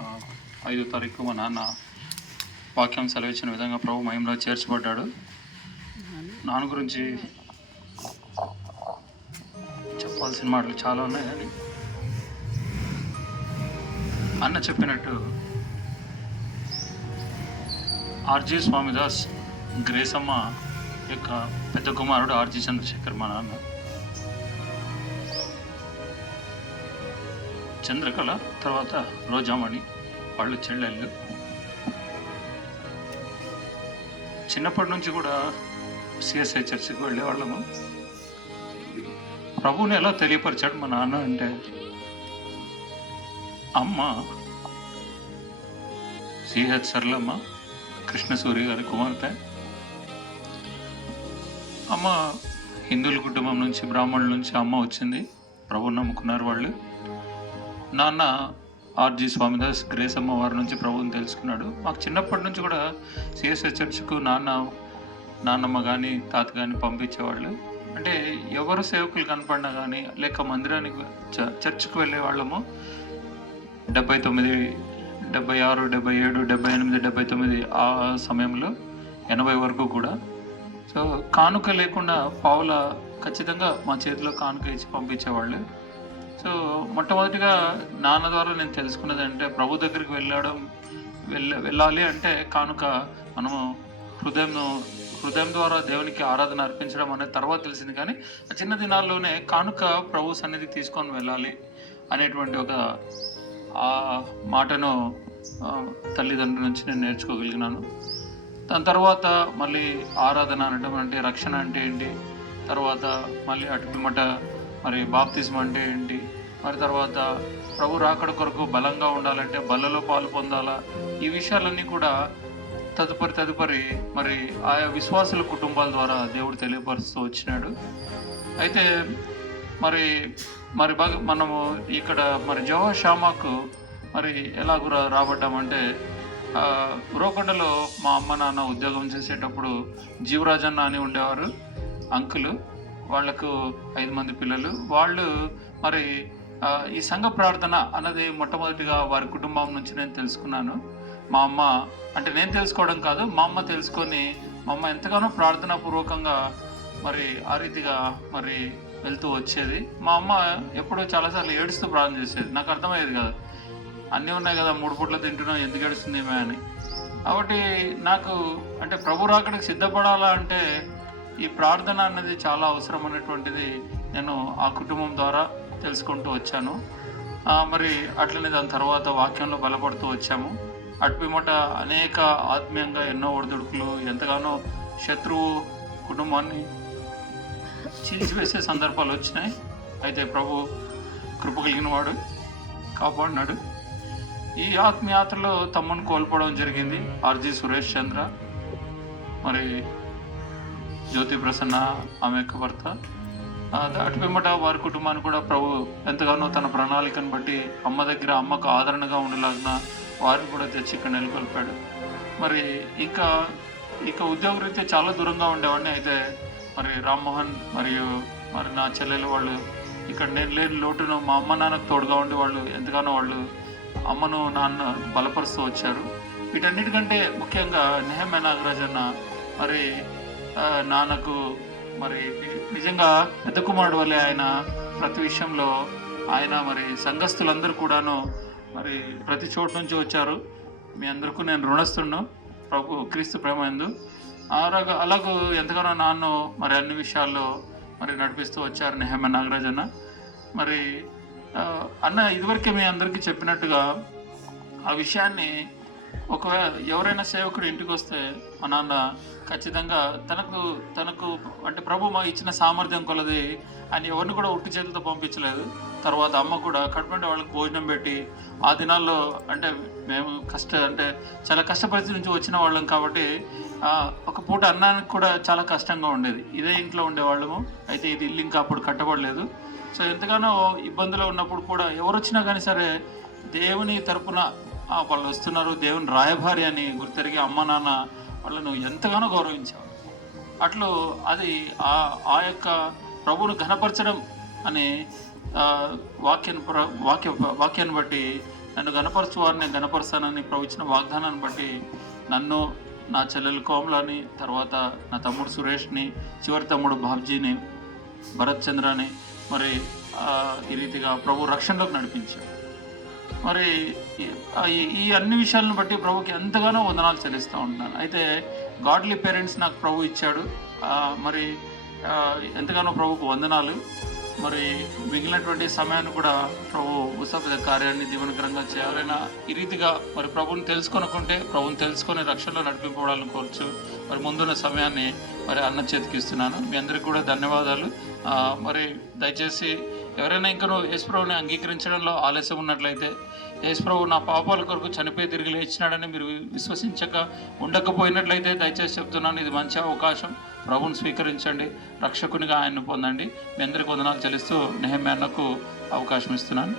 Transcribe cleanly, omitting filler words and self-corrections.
ఆ, 5వ తారీఖు మా నాన్న వాక్యం సెలవిచ్చిన విధంగా ప్రభు మహిమలో చేర్చబడ్డాడు. నాన్న గురించి చెప్పాల్సిన మాటలు చాలా ఉన్నాయి, కానీ అన్న చెప్పినట్టు ఆర్జీ స్వామిదాస్ గ్రేసమ్మ యొక్క పెద్ద కుమారుడు ఆర్జీ చంద్రశేఖర్ మా నాన్న. చంద్రకళ తర్వాత రోజామణి వాళ్ళు చెల్లెళ్ళు. చిన్నప్పటి నుంచి కూడా సిఎస్ఐ చర్చికి వెళ్ళేవాళ్ళము. ప్రభువుని ఎలా తెలియపరిచాడు మా నాన్న అంటే, అమ్మ సిహెచ్ సరళమ్మ కృష్ణసూరి గారి కుమార్తె. అమ్మ హిందువుల కుటుంబం నుంచి, బ్రాహ్మణుల నుంచి అమ్మ వచ్చింది. ప్రభువుని నమ్ముకున్నారు వాళ్ళు. నాన్న ఆర్జీ స్వామిదాస్ గ్రేసమ్మ వారి నుంచి ప్రభువుని తెలుసుకున్నాడు. మాకు చిన్నప్పటి నుంచి కూడా సిఎస్ఐ చర్చ్కు నాన్నమ్మ కానీ తాత కానీ పంపించేవాళ్ళు. అంటే ఎవరు సేవకులు కనపడినా కానీ లేక మందిరానికి చర్చ్కి వెళ్ళే వాళ్ళము. 79, 76, 77, 78, 79 ఆ సమయంలో 80 వరకు కూడా. సో కానుక లేకుండా పావుల ఖచ్చితంగా మా చేతిలో కానుక ఇచ్చి పంపించేవాళ్ళు. సో మొట్టమొదటిగా నాన్న ద్వారా నేను తెలుసుకున్నది అంటే, ప్రభు దగ్గరికి వెళ్ళాలి అంటే కానుక మనము హృదయం ద్వారా దేవునికి ఆరాధన అర్పించడం అనేది తర్వాత తెలిసింది. కానీ ఆ చిన్న దినాల్లోనే కానుక ప్రభు సన్నిధికి తీసుకొని వెళ్ళాలి అనేటువంటి ఒక ఆ మాటను తల్లిదండ్రుల నుంచి నేను నేర్చుకోగలిగినాను. దాని తర్వాత మళ్ళీ ఆరాధన అనడం అంటే రక్షణ అంటే ఏంటి, తర్వాత మళ్ళీ అటుపిమ్మట మరి బాప్తిజం అంటే ఏంటి, మరి తర్వాత ప్రభు రాకడ కొరకు బలంగా ఉండాలంటే బలలో పాలు పొందాలా, ఈ విషయాలన్నీ కూడా తదుపరి మరి ఆయా విశ్వాసుల కుటుంబాల ద్వారా దేవుడు తెలియపరుస్తూ వచ్చినాడు. అయితే మరి బాగా మనము ఇక్కడ మరి జోహా షామాకు మరి ఎలాగూ రాబడ్డామంటే, ఉరవకొండలో మా అమ్మ నాన్న ఉద్యోగం చేసేటప్పుడు జీవరాజన్న అని ఉండేవారు అంకులు. వాళ్లకు 5 మంది పిల్లలు. వాళ్ళు మరి ఈ సంఘ ప్రార్థన అన్నది మొట్టమొదటిగా వారి కుటుంబం నుంచి నేను తెలుసుకున్నాను. మా అమ్మ అంటే నేను తెలుసుకోవడం కాదు, మా అమ్మ తెలుసుకొని మా అమ్మ ఎంతగానో ప్రార్థనాపూర్వకంగా మరి ఆ రీతిగా మరి వెళ్తూ వచ్చేది. మా అమ్మ ఎప్పుడూ చాలాసార్లు ఏడుస్తూ ప్రార్థన చేసేది. నాకు అర్థమయ్యేది కదా, అన్నీ ఉన్నాయి కదా, 3 పూట్ల తింటున్నాం, ఎందుకు ఏడుస్తుంది ఏమే అని. కాబట్టి నాకు అంటే ప్రభు రాకడికి సిద్ధపడాలా అంటే ఈ ప్రార్థన అన్నది చాలా అవసరం అనేటువంటిది నేను ఆ కుటుంబం ద్వారా తెలుసుకుంటూ వచ్చాను. మరి అట్లనే దాని తర్వాత వాక్యంలో బలపడుతూ వచ్చాము. అటుపిమ్మట అనేక ఆత్మీయంగా ఎన్నో ఒడిదుడుకులు, ఎంతగానో శత్రువు కుటుంబాన్ని చీల్చివేసే సందర్భాలు వచ్చినాయి. అయితే ప్రభు కృప కలిగిన వాడు కాపాడినాడు. ఈ ఆత్మయాత్రలో తమ్ముని కోల్పోవడం జరిగింది. ఆర్జీ సురేష్ చంద్ర, మరి జ్యోతి ప్రసన్న ఆమె యొక్క భర్త. అటు పిమ్మట వారి కుటుంబాన్ని కూడా ప్రభు ఎంతగానో తన ప్రణాళికను బట్టి అమ్మకు ఆదరణగా ఉండేలాగిన వారిని కూడా తెచ్చి ఇక్కడ నెలకొల్పాడు. మరి ఇక ఉద్యోగరీత్యా చాలా దూరంగా ఉండేవాడిని. అయితే మరి రామ్మోహన్ మరియు మరి నా చెల్లెలు వాళ్ళు ఇక్కడ నేను లేని లోటును మా అమ్మ నాన్నకు తోడుగా ఉండి వాళ్ళు ఎంతగానో వాళ్ళు అమ్మను నాన్న బలపరుస్తూ వచ్చారు. వీటన్నిటికంటే ముఖ్యంగా నెహమ్యా నాగరాజ్ అన్న మరి నాన్నకు మరి నిజంగా పెద్ద కుమారుడు వల్లే ఆయన ప్రతి విషయంలో ఆయన మరి సంఘస్థులందరూ కూడాను మరి ప్రతి చోటు నుంచి వచ్చారు. మీ అందరికీ నేను రుణస్తున్నా ప్రభు క్రీస్తు ప్రేమ ఎందు. అలాగూ ఎంతగానో నాన్న మరి అన్ని విషయాల్లో మరి నడిపిస్తూ వచ్చారు నెహమ్యా నాగరాజ్ అన్న. మరి అన్న ఇదివరకే మీ అందరికీ చెప్పినట్టుగా ఆ విషయాన్ని ఒకవేళ ఎవరైనా సేవకుడు ఇంటికి వస్తే మా నాన్న ఖచ్చితంగా తనకు అంటే ప్రభు మా ఇచ్చిన సామర్థ్యం కొలది ఆయన ఎవరిని కూడా ఉట్టి చేతులతో పంపించలేదు. తర్వాత అమ్మ కూడా కడుపుంటే వాళ్ళకి భోజనం పెట్టి, ఆ దినాల్లో అంటే మేము అంటే చాలా కష్టపరిస్థితి నుంచి వచ్చిన వాళ్ళం కాబట్టి ఒక పూట అన్నానికి కూడా చాలా కష్టంగా ఉండేది. ఇదే ఇంట్లో ఉండేవాళ్ళము. అయితే ఇది ఇల్లు ఇంకా అప్పుడు కట్టబడలేదు. సో ఎంతగానో ఇబ్బందులు ఉన్నప్పుడు కూడా ఎవరు వచ్చినా కానీ సరే దేవుని తరపున వాళ్ళు వస్తున్నారు, దేవుని రాయభారి అని గుర్తెరిగి అమ్మ నాన్న వాళ్ళను ఎంతగానో గౌరవించారు. అట్లు అది ఆ యొక్క ప్రభువును ఘనపరచడం అనే వాక్యాన్ని బట్టి నన్ను గణపరచు వారిని నేను గణపరుస్తానని ప్రభు ఇచ్చిన వాగ్దానాన్ని బట్టి నన్ను, నా చెల్లెలు కోమలని, తర్వాత నా తమ్ముడు సురేష్ని, చివరి తమ్ముడు బాబ్జీని, భరత్ చంద్రని మరి ఈ రీతిగా ప్రభు రక్షణలోకి నడిపించాడు. మరి ఈ అన్ని విషయాలను బట్టి ప్రభుకి ఎంతగానో వందనాలు చెల్లిస్తూ ఉంటున్నాను. అయితే గాడ్లీ పేరెంట్స్ నాకు ప్రభు ఇచ్చాడు. మరి ఎంతగానో ప్రభుకు వందనాలు. మరి మిగిలినటువంటి సమయాన్ని కూడా ప్రభు ఉత్సవ కార్యాన్ని దీవెనకరంగా చేయాలైనా ఈ రీతిగా మరి ప్రభుని తెలుసుకొనుకుంటే ప్రభుని తెలుసుకొని రక్షణలో నడిపింపడాలని కోరుచు మరి ముందున్న సమయాన్ని మరి అన్న చేతికి ఇస్తున్నాను. మీ అందరికీ కూడా ధన్యవాదాలు. మరి దయచేసి ఎవరైనా ఇంకా యేసుప్రభుని అంగీకరించడంలో ఆలస్యం ఉన్నట్లయితే, యేసుప్రభు నా పాపాల కొరకు చనిపోయి తిరిగి లేచినాడని మీరు విశ్వసించక ఉండకపోయినట్లయితే దయచేసి చెప్తున్నాను, ఇది మంచి అవకాశం. ప్రభుని స్వీకరించండి, రక్షకునిగా ఆయన్ను పొందండి. మీ అందరికీ వందనాలు చెల్లిస్తూ నెహెమ్యా అన్నకు అవకాశం ఇస్తున్నాను.